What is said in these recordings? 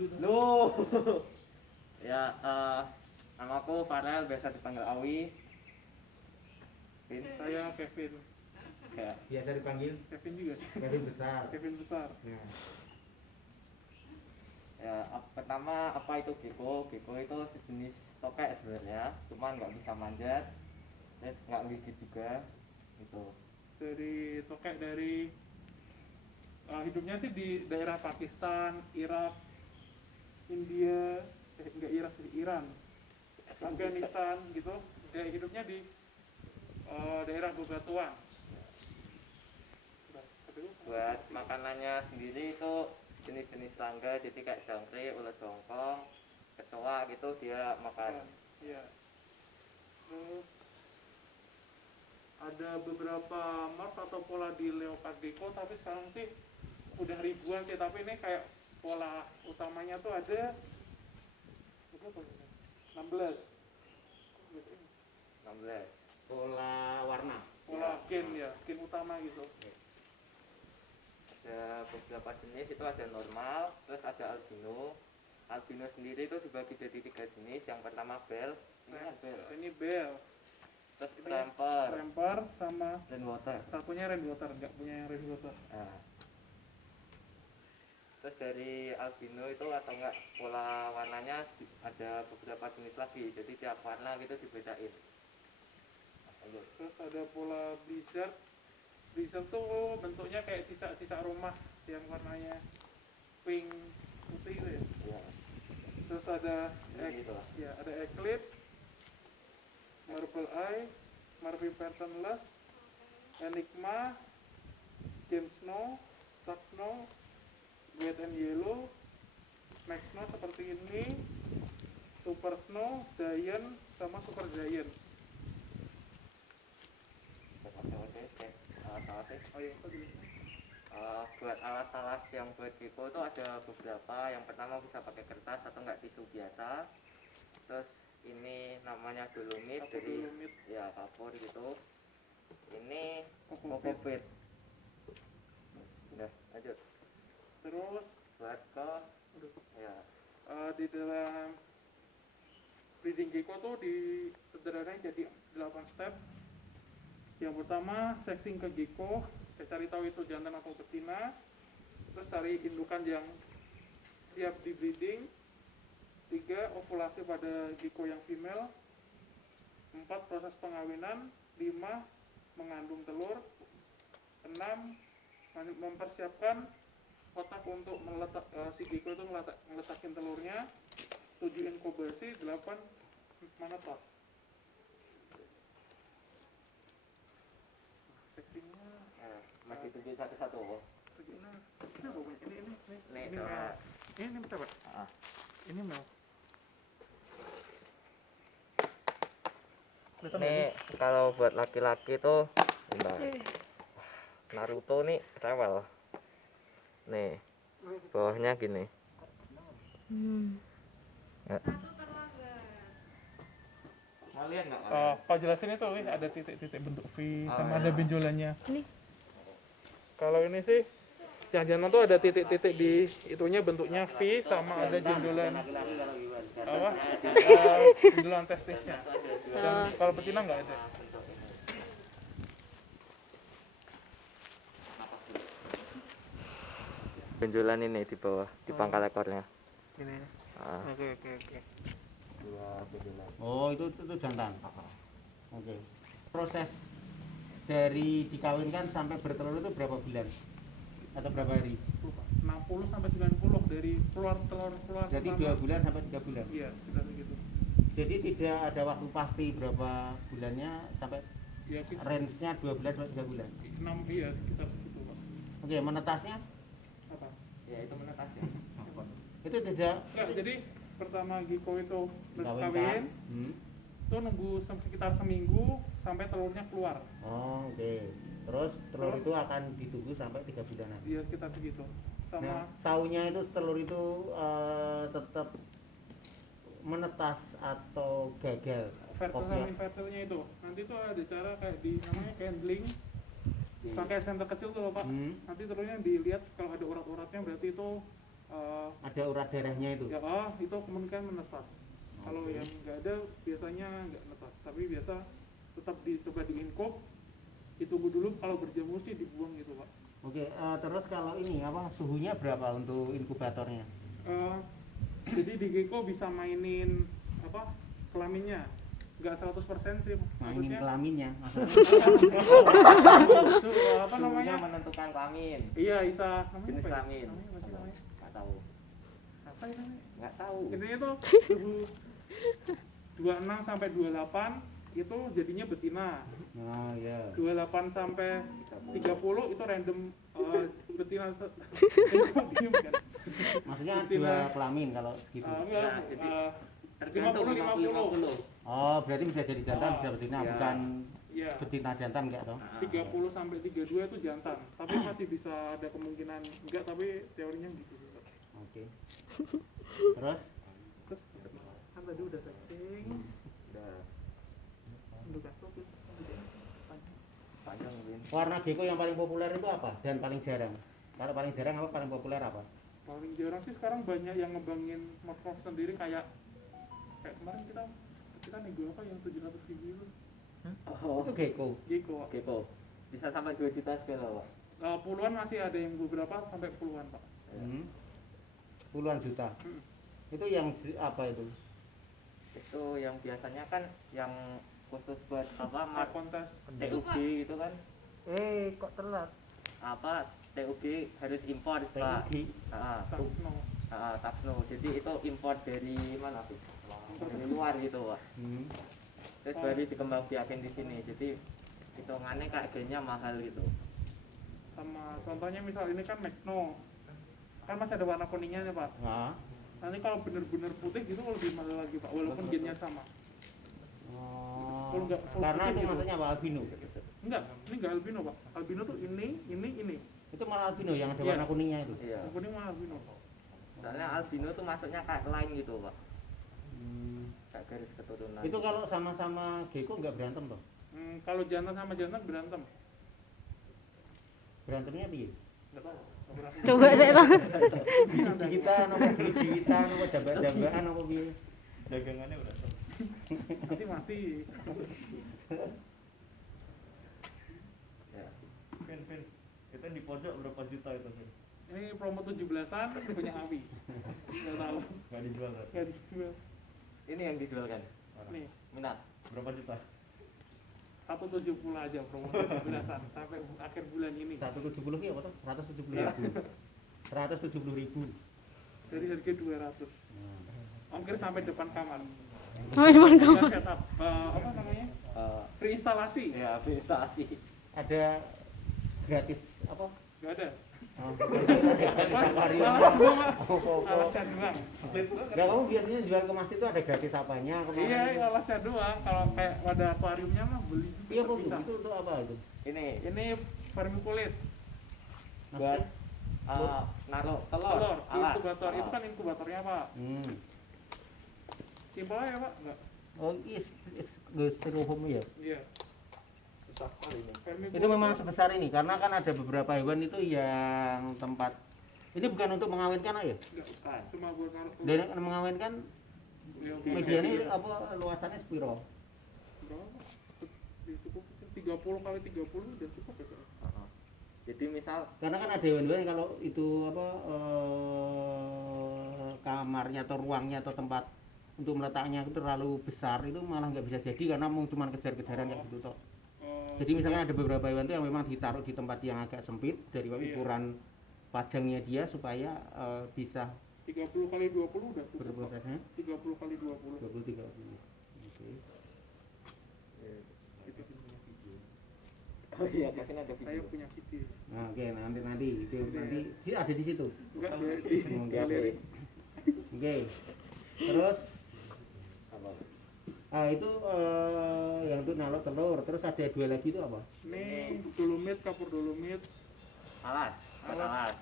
Loh. Ya, namaku Farel, biasa dipanggil Awi. Saya Kevin. Ya. Biasa dipanggil Kevin juga. Kevin besar. Kevin besar. Nah, Ya, pertama apa itu gecko? Gecko itu sejenis tokek sebenarnya, cuman nggak bisa manjat, terus nggak gigit juga, gitu. Dari tokek dari hidupnya sih di daerah Pakistan, Irak, India, enggak Irak sih, Iran, Afghanistan gitu. Dia hidupnya di daerah bebatuan. Buat makanannya sendiri itu jenis-jenis serangga, jadi kayak jangkrik, ulat bongkong, kecoa gitu dia makan. Iya. Terus ada beberapa morf atau pola di leopard gecko, tapi sekarang sih udah ribuan sih. Tapi ini kayak pola utamanya tuh ada 16. 16. pola warna. Pola gen ya, gen utama gitu. Ada beberapa jenis, itu ada normal, terus ada albino. Albino sendiri itu dibagi jadi 3 jenis. Yang pertama bell, ini kan bell. Ini bell, Terus tramper, tremper, sama rainwater. satunya rainwater, nggak punya yang rainwater. Nah. Terus dari albino itu atau enggak pola warnanya ada beberapa jenis lagi, jadi tiap warna gitu dibedain. Nah, Terus ada pola blizzard. Blizzard tuh bentuknya kayak sisa-sisa rumah yang warnanya pink putih gitu ya. ya. Terus ada Gitu lah. ya ada eclipse, marble eye, marble patternless, enigma, James snow, dark snow, white and yellow, max snow seperti ini, super snow, giant, sama super giant. Oh iya, Buat alas-alas yang buat gecko itu ada beberapa. Yang pertama bisa pakai kertas atau enggak tisu biasa. Terus ini namanya dolomit, Kapur jadi dolomit. ya kapur gitu. Ini Kokopit. kokopit. Udah, lanjut. Terus Buat ke ya di dalam breeding gecko tuh disederhanain jadi 8 step. Yang pertama, sexing ke gecko, saya cari tahu itu jantan atau betina. Terus cari indukan yang siap di breeding. 3, ovulasi pada gecko yang female. 4, proses pengawinan. 5, mengandung telur. 6, mempersiapkan kotak untuk si gecko itu ngeletakin telurnya. 7, inkubasi. 8, menetas. Seksinya masih tunjuk satu-satu. begini. Ini apa Bu? Ini Nih, ini coba. mel. Ini coba. Ini mel. Nih kalau buat laki-laki tuh bentar. Naruto nih rewel. Nih bawahnya gini. Ya. Mau lihat nggak? Kau jelasin itu, ada titik-titik bentuk V sama ya. ada benjolannya. Ini. Kalau ini sih yang jantan tuh ada titik-titik di itunya, bentuknya V sama ada jendolan apa? Jendolan testisnya. Dan kalau betina nggak ada. Benjolan ini di bawah, di pangkal ekornya. Ini. Ah. Oke. Dua benjolan. Oh, itu jantan. Oke. Proses dari dikawinkan sampai bertelur itu berapa bulan? Atau berapa hari? 60 sampai 90 dari keluar telur keluar. Jadi pertama. 2 bulan sampai 3 bulan. Iya, sekitar segitu. Jadi tidak ada waktu pasti berapa bulannya sampai Ya, kita range-nya 2 bulan sampai 3 bulan. 6, iya sekitar segitu, Pak. Oke, menetasnya Apa? Ya itu menetasnya. itu tidak Enggak, jadi pertama gecko itu dikawinkan. kawin, Hmm. itu nunggu sekitar seminggu sampai telurnya keluar. Oh, oke. Terus telur Terus? itu akan ditunggu sampai 3 bulanan. Iya, sekitar segitu. Nah, Sama taunya itu telur itu tetap menetas atau gagal? fertil sama Ovula- infertilnya itu. Nanti tuh ada cara kayak di namanya handling. Pakai senter kecil tuh loh, Pak. Hmm. Nanti telurnya dilihat kalau ada urat-uratnya berarti itu Ada urat darahnya itu. ya itu kemungkinan menetas. Kalau Oke. yang nggak ada biasanya nggak netas, tapi biasa tetap dicoba diinkop, ditunggu dulu, kalau berjamur sih dibuang gitu Pak. Oke, terus kalau ini apa suhunya berapa untuk inkubatornya? Jadi di gecko bisa mainin apa kelaminnya, nggak 100% sih Mainin maksudnya. kelaminnya. Apa namanya? Suhunya menentukan kelamin, Iya, Isa. Namanya jenis apa ya? kelamin. Namanya apa sih namanya? Nggak tahu. Apa ya namanya? Nggak tahu. Intinya tuh suhu 26 sampai 28 itu jadinya betina. Oh ya. 28 sampai 30 itu random betina. Diem kan? Maksudnya Betina. dua kelamin kalau segitu. Enggak, Ya, jadi 50 tergantung 50. Oh, berarti bisa jadi jantan, bisa betina, Iya. bukan Iya. betina jantan enggak toh? 30 sampai 32 itu jantan, tapi masih bisa ada kemungkinan enggak, tapi teorinya gitu. Oke. Terus Terus kan tadi udah sexing, Udah udah kasut, terus panjang mungkin. warna gecko yang paling populer itu apa dan paling jarang? Kalau paling jarang apa, paling populer apa? paling jarang sih sekarang banyak yang ngembangin morph sendiri, kayak kemarin kita nego apa yang 700.000 itu Oh, Itu gecko. gecko. Gecko bisa sampai 2 juta sekali loh, Pak. Puluhan masih ada, yang beberapa sampai puluhan Pak. Hmm. Puluhan juta. Hmm. Itu yang apa itu? Itu yang biasanya kan yang khusus buat apa Kontes TUG itu kan Kok telat? apa TUG harus impor Pak. TUG. Taksno. Tapsno. Jadi itu impor dari mana sih? Dari luar gitu, Pak. Hmm. Terus baru dikembangbiakin di sini. Jadi hitungannya harganya mahal gitu. Sama contohnya misal ini kan Maxno, kan masih ada warna kuningnya nih Pak. Nah. Nanti kalau bener-bener putih gitu lebih mahal lagi Pak, walaupun gennya sama. Oh. Kalau nggak- kalau Karena putih itu gitu. maksudnya apa, albino? Enggak, ini enggak albino Pak. Albino tuh ini. Itu malah albino yang ada Iya. warna kuningnya itu. Iya. Yang kuning mah albino. Soalnya albino tuh masuknya kayak line gitu, Pak. Hmm. Kayak garis keturunan. Itu kalau sama-sama gecko nggak berantem toh? Kalau jantan sama jantan berantem. Berantemnya piye? Enggak tahu. Nggak pernah. Coba saya tahu. Gigitan apa gigitan apa jambak-jambakan apa piye? Dagangannya udah tahu. Nanti mati. Ya. Vin, kita di pojok berapa juta itu, Vin? Ini promo 17-an punya Abi. Enggak tahu. Nggak dijual kan? Enggak dijual. Ini yang dijual kan? Nih, Minat. Berapa juta? 170 aja promo 17-an sampai akhir bulan ini. 170 ya apa toh? 170.000. 170.000. Dari harga 200. Ongkir sampai depan kamar. Sampai depan Kita kamar. setup apa namanya? Free instalasi. Ya, bisa sih. Ada gratis apa? Enggak ada. Oh, gratis akuarium. Alas doang. Oh. Alasnya doang. Enggak, kamu biasanya jual ke Mas itu ada gratis apanya kemarin? Iya, itu? alasnya doang. Kalau kayak wadah akuariumnya mah beli Iya, Bu. terpisah. Itu untuk apa itu? Ini Ini vermiculite, buat Maksudnya? naruh telur, telur, alas. inkubator. Itu kan inkubatornya Pak. Hmm. Simpel aja Pak, enggak? Oh, is styrofoam ya? Iya. Susah sekali ini. Vermiculite Itu memang sebesar ini karena kan ada beberapa hewan itu yang tempat ini bukan untuk mengawinkan ya? enggak, cuma buat naruh telur. Dan mengawinkan Ya, medianya iya. apa luasannya spiro? Berapa? Cukup 30 kali 30 udah cukup ya Pak? Heeh. Jadi misal Karena kan ada hewan-hewan kalau itu apa kamarnya atau ruangnya atau tempat untuk meletaknya itu terlalu besar itu malah nggak bisa jadi karena mau cuma kejar-kejaran kayak gitu toh. Jadi misalkan ada beberapa hewan itu yang memang ditaruh di tempat yang agak sempit dari Iya. ukuran pajangnya dia supaya bisa 30 kali 20 udah cukup Pak. berprosesnya 30 kali 20. 20-30. Oke. Itu punya video. oh iya, Kevin ada Saya video. punya video. Nah, oke, nanti itu nanti sih ada di situ. Enggak di Oke. galeri. Oke. Terus Apa? itu yang itu nalok telur. Terus ada dua lagi itu apa? Ini dolomit, kapur dolomit. Alas, buat Alas. alas.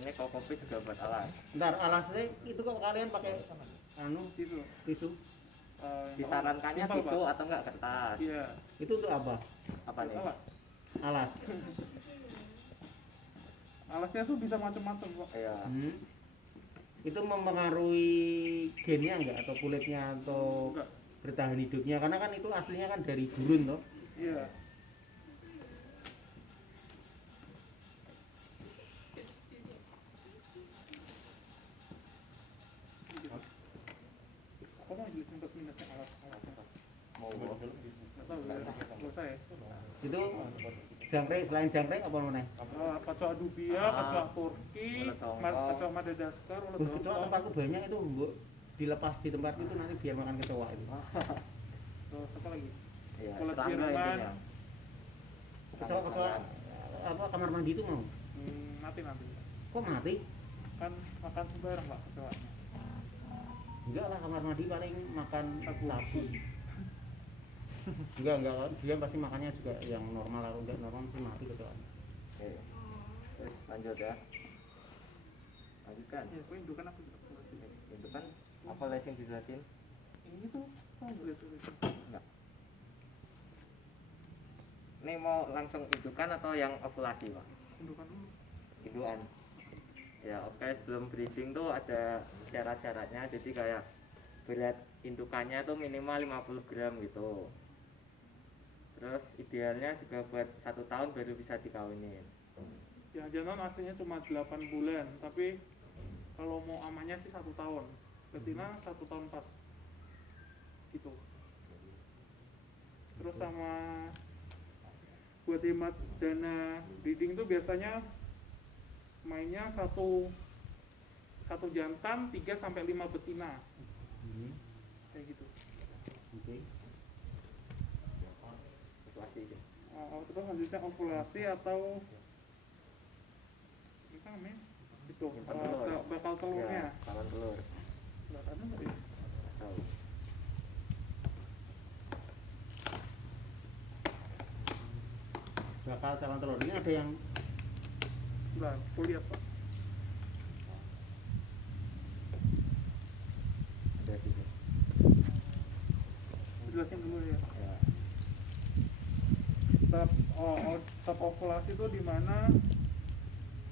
Ini kopi juga buat alas. Ntar alasnya itu kok kalian pakai anu Gitu. tisu? Disarankannya Simpel, tisu Pak. atau enggak kertas. Iya. Itu untuk apa? Apa nih? Alas. Alas. Alasnya tuh bisa macam-macam Pak. Iya. Hmm. itu mempengaruhi gennya enggak atau kulitnya atau Enggak. bertahan hidupnya karena kan itu aslinya kan dari gurun toh. Iya. Kok mau jelasin plus minusnya alat-alatnya? Mau bawa film di Nggak tahu, nggak usah ya. Itu jangkrik selain jangkrik apa mana? Kecoa dubia, kecoa Turki, ulet hongkong. kecoa Madagaskar, ulet Kecoa hongkong. tempatku banyak itu mbok dilepas di tempat itu nanti biar makan kecoa itu. Terus apa lagi? Iya, Ulet tetangga Jerman. intinya. Kecoa apa kamar mandi itu mau? Mati nanti. Kok mati? Kan makan sembarang pak kecoanya. Enggak lah kamar mandi paling makan Sabu. sabu. Enggak dia pasti makannya juga yang normal kalau enggak normal pasti mati kecoa. Oke. Terus lanjut ya. Lanjutkan. Ya, kok indukan aku juga. Itu kan apa lagi yang dijelasin? Ini tuh, oh boleh tuh. Enggak. Ini mau langsung indukan atau yang ovulasi, Pak? Indukan dulu. Indukan. Ya, oke, sebelum breeding tuh ada syarat-syaratnya. Jadi kayak berat indukannya tuh minimal 50 gram gitu. Terus idealnya juga buat 1 tahun baru bisa dikawinin. Yang jantan aslinya cuma 8 bulan, tapi kalau mau amannya sih 1 tahun. Betina 1 tahun pas. Gitu. Terus sama buat hemat dana breeding tuh biasanya mainnya satu jantan 3 sampai 5 betina. Kayak gitu. Oke. Ovulasi aja. Terus selanjutnya ovulasi atau ini kan namanya itu Simpan telur. bakal telurnya. Ya, kalon telur. Nggak ada nggak ya? Tahu. Bakal calon telur ini ada yang Nggak, aku lihat pak. Ada gitu. Jelasin dulu ya. Ya. Tahap ovulasi itu di mana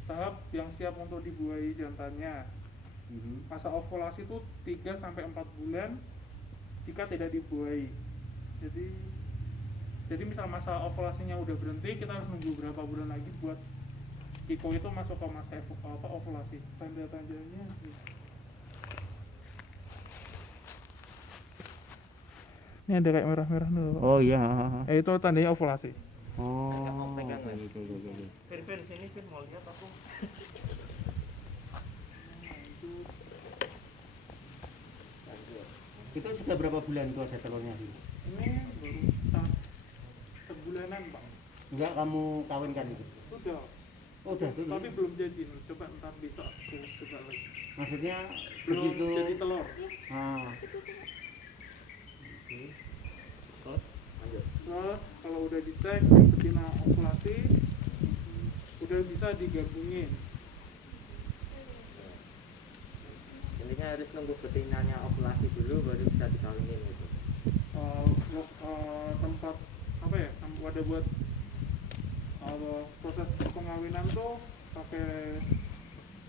tahap yang siap untuk dibuahi jantannya. Masa ovulasi itu 3 sampai 4 bulan jika tidak dibuahi. Jadi misal masa ovulasinya udah berhenti, kita harus nunggu berapa bulan lagi buat Kiko itu masuk ke masa ovulasi. Tanda-tandanya ini ada kayak merah-merah dulu. Oh iya. Itu tandanya ovulasi. Oh. Pegang, Oke, Mas. oke, oke, oke. Fir sini Fir mau lihat aku. Lanjut. Itu sudah berapa bulan itu ada telurnya sih? Ini baru sebulanan bang. Enggak kamu kawinkan itu? Sudah. Oh, udah tuh. Tapi belum jadi. Coba ntar besok aku coba lagi. Maksudnya Belum begitu. jadi telur. Ah. Terus lanjut. Terus kalau udah dicek yang betina ovulasi, udah bisa digabungin. Intinya harus nunggu betinanya ovulasi dulu baru bisa dikawinin gitu. Tempat apa ya? Wadah buat proses pengawinan tuh pakai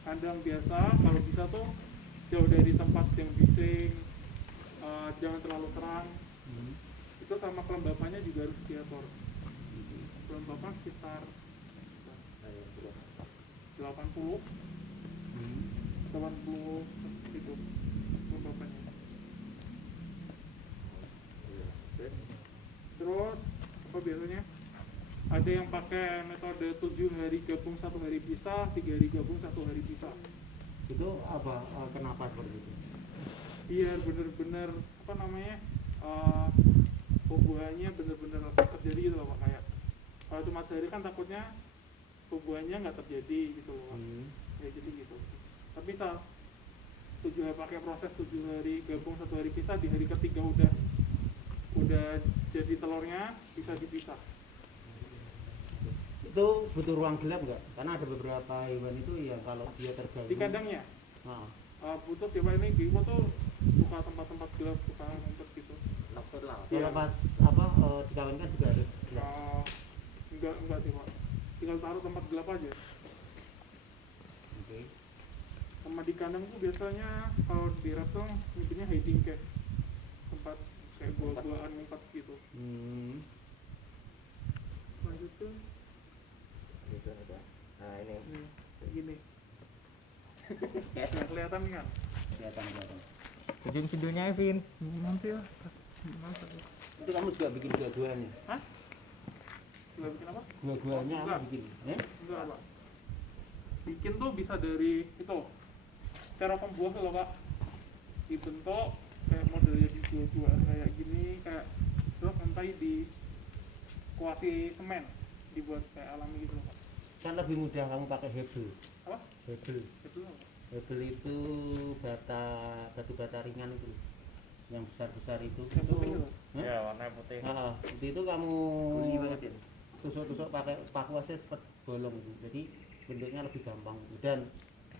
kandang biasa. Kalau bisa tuh jauh dari tempat yang bising, jangan terlalu terang. Itu sama kelembapannya juga harus diatur. Kelembapan sekitar Ayo, dulu. 80 itu kelembapannya. Iya. Terus apa biasanya? Ada yang pakai metode 7 hari gabung 1 hari pisah, 3 hari gabung 1 hari pisah. Itu apa? Kenapa seperti itu? Biar bener-bener apa namanya? Hubungannya bener-bener terjadi gitu loh Pak. Kayak kalau cuma sehari kan takutnya hubungannya nggak terjadi gitu loh Pak. Ya jadi gitu. Tapi bisa 7 hari pakai proses 7 hari gabung 1 hari pisah, di hari ketiga udah jadi telurnya bisa dipisah. Itu butuh ruang gelap nggak? Karena ada beberapa hewan itu yang kalau dia terganggu Di kandangnya Nah, butuh coba ini Giko tuh buka tempat-tempat gelap, buka ngumpet gitu. Nocturnal. kalau pas dikawinkan juga harus gelap. Enggak sih Pak, tinggal taruh tempat gelap aja. Oke. Sama Selama di kandang tuh biasanya kalau di reptil nyebutnya hiding cage, tempat kayak gua-guaan ngumpet gitu. Lanjut tuh Gitu gitu. Nah ini kayak gini. kayak Nggak kelihatan kan? Kelihatan. ujung sidulnya Evin. Nanti ya. Masa tuh? Itu kamu juga bikin gua-guanya? Hah? Nggak bikin apa? Gua-guanya Enggak. apa bikin? Enggak, Pak. Bikin tuh bisa dari itu styrofoam buah loh, Pak. Dibentuk kayak modelnya di buah-buahan kayak gini, kayak terus sampai di kuasi semen, dibuat kayak alami gitu loh, Pak. Kan lebih mudah kamu pakai hebel. Apa? Hebel. Itu loh, Pak. Hebel itu batu bata ringan itu, yang besar itu. Yang putih itu. Hah? Ya warna putih. Itu kamu Guli banget ya. tusuk-tusuk pakai paku aja cepet bolong gitu. Jadi bentuknya lebih gampang. Dan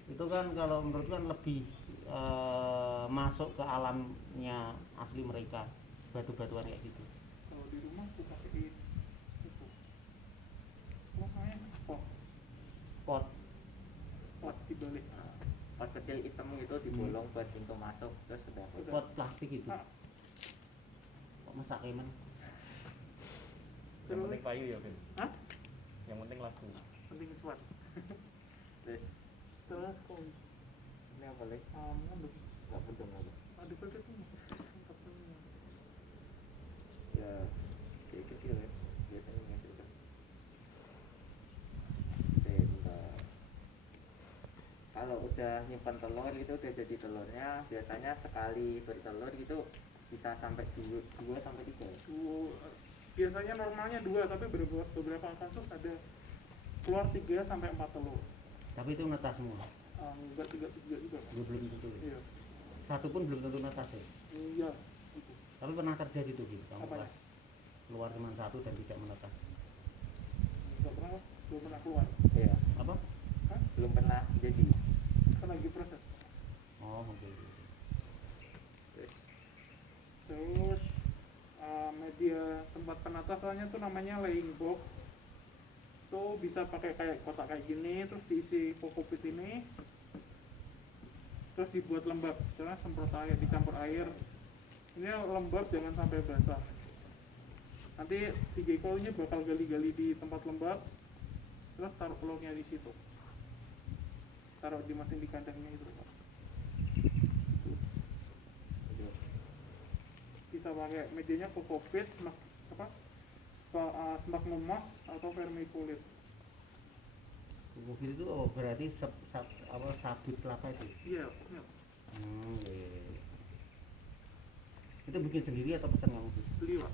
itu kan kalau menurutku kan lebih masuk ke alamnya asli mereka, batu-batuan kayak gitu. Kalau di rumah aku pakai itu. Apa namanya? Pot Pot dibalik. Pas kecil hitam gitu dibolong buat pintu masuk terus sudah. pot plastik itu. Ah. Kok masak emen? Yang penting payu ya, Vin. Hah? Yang penting laku. Penting cuan. Terus Terus kok ini apa lagi? ngambek. Nggak pedang lagi. Ada pakai tuh. Mantap semua. Ya kayak kecil ya biasanya menghasilkan. Bentar. Kalau udah nyimpan telur gitu udah jadi telurnya biasanya sekali bertelur gitu bisa sampai 2 sampai 3. Biasanya normalnya 2, tapi beberapa kasus ada keluar 3 sampai 4 telur. Tapi itu netas semua. Enggak 3 juga, Pak. Belum tentu. Iya. Satu pun belum tentu netas ya. Iya. Gitu. Tapi pernah terjadi tuh gitu. Kamu Apanya? pas keluar cuma satu dan tidak menetas. Enggak pernah, belum pernah keluar. Iya. Apa? Hah? Belum pernah jadi. Kan lagi proses. Oh, oke. Terus media tempat penatasannya tuh namanya laying box. Tuh bisa pakai kayak kotak kayak gini, terus diisi kokopit ini, terus dibuat lembab. Jangan semprot air, dicampur air. Ini lembab, jangan sampai basah. Nanti si gekolnya bakal gali-gali di tempat lembab, terus taruh telurnya di situ. Taruh dimasukin di kandangnya itu, Pak. Bisa pakai medianya kokopit, sphagnum moss atau vermiculit. Mobil itu berarti sabut kelapa itu. Iya, benar. Iya. Itu bikin sendiri atau pesan kamu? Beli, Pak.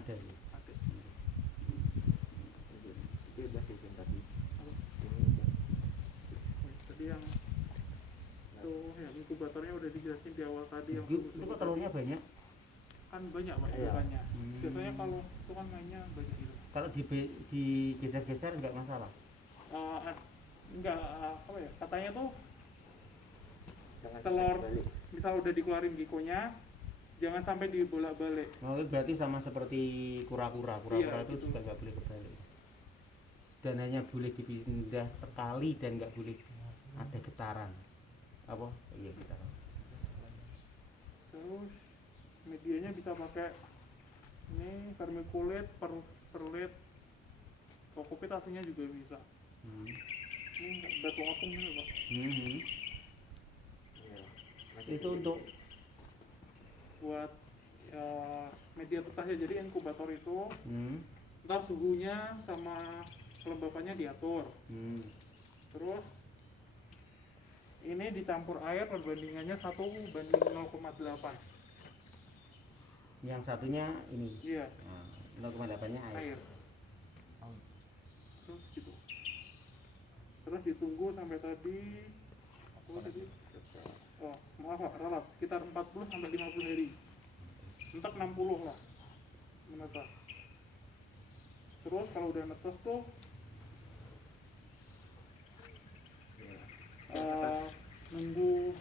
Ada ya? Ada. Itu udah bikin tadi. Apa? Ini udah. Tadi yang tuh yang inkubatornya udah dijelasin di awal tadi yang Itu kok telurnya banyak? kan banyak Pak Iya. ukurannya. Hmm. Biasanya kalau itu kan mainnya banyak gitu. Kalau digeser-geser nggak masalah? Enggak apa ya? Katanya tuh Jangan telur balik. misal udah dikeluarin gikonya, jangan sampai dibolak-balik. Oh, berarti sama seperti kura-kura. Kura-kura Iya, itu gitu. juga nggak boleh kebalik. Dan hanya boleh dipindah sekali dan nggak boleh ada getaran. Apa? Iya, getaran. Terus medianya bisa pakai ini vermiculit, perlit, kokopit aslinya juga bisa. Ini batu apung ini Pak. Iya. Itu untuk Buat media tetahnya, jadi inkubator itu hmm, ntar suhunya sama kelembapannya diatur. Terus ini dicampur air, perbandingannya 1:0,8. yang satunya ini. Iya, Nah, 0,8-nya air. air. Terus gitu. Terus ditunggu sampai tadi maaf Pak, ralat sekitar 40 sampai 50 hari. Mentok 60 lah menetas. Terus kalau udah netes tuh nunggu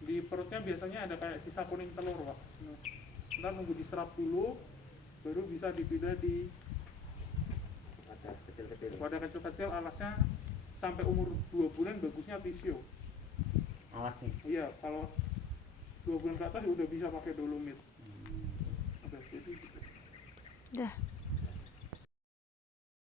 di perutnya biasanya ada kayak sisa kuning telur Pak. Ntar nunggu diserap dulu, baru bisa dipindah di Ada kecil-kecil. wadah kecil-kecil. Alasnya sampai umur 2 bulan bagusnya pisio. alasnya. Iya, kalau 2 bulan ke atas udah bisa pakai dolomit. Udah jadi gitu. Dah.